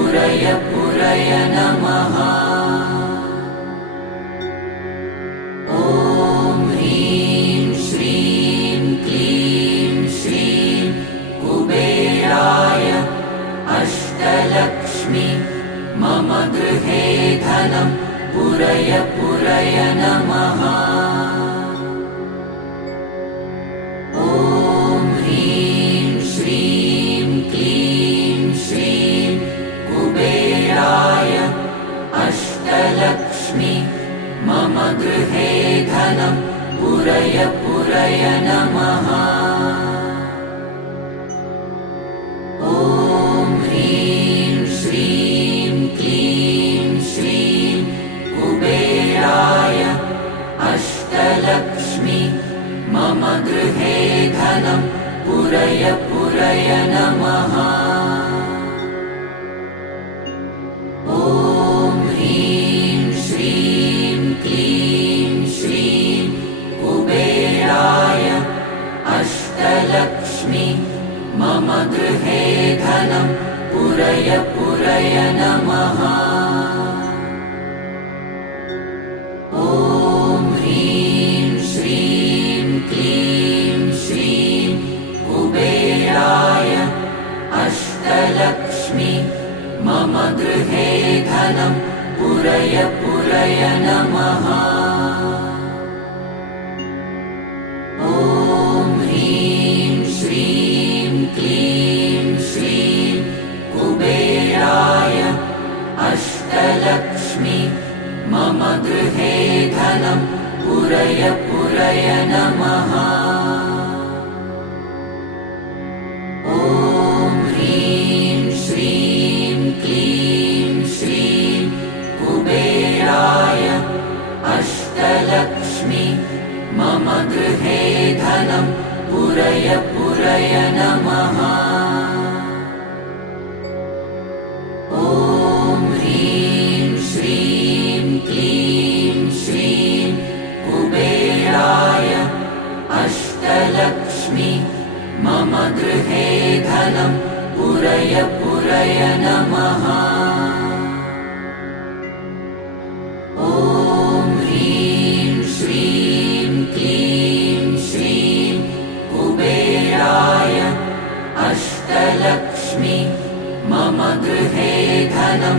पुरय पुरय नमः। ॐ ह्रीं श्रीं क्लीं श्रीं कुबेराय अष्टलक्ष्मी मम गृहे धनं पुरय पुरय नमः। ॐ ह्रीं श्रीं क्लीं श्रीं कुबेराय अष्टलक्ष्मी मम गृहे धनं पुरय पुरय नमः। ॐ ह्रीं श्रीं क्लीं श्रीं कुबेराय अष्टलक्ष्मी मम गृहे धनं पुरय पुरय नमः। ॐ ह्रीं श्रीं क्लीं श्रीं कुबेराय अष्टलक्ष्मी मम गृहे धनं पुरय पुरय नमः। ॐ ह्रीं श्रीं क्लीं श्रीं कुबेराय अष्टलक्ष्मी मम गृहे धनं पुरय पुरय नमः। ॐ ह्रीं श्रीं क्लीं श्रीं कुबेराय अष्टलक्ष्मी मम गृहे धनं पुरय पुरय नमः। ॐ ह्रीं श्रीं क्लीं श्रीं कुबेराय अष्टलक्ष्मी मम गृहे धनं पुरय पुरय नमः। ॐ ह्रीं श्रीं क्लीं श्रीं कुबेराय अष्टलक्ष्मी मम गृहे धनं पुरय पुरय नमः। ॐ ह्रीं श्रीं क्लीं श्रीं कुबेराय अष्टलक्ष्मी मम गृहे धनं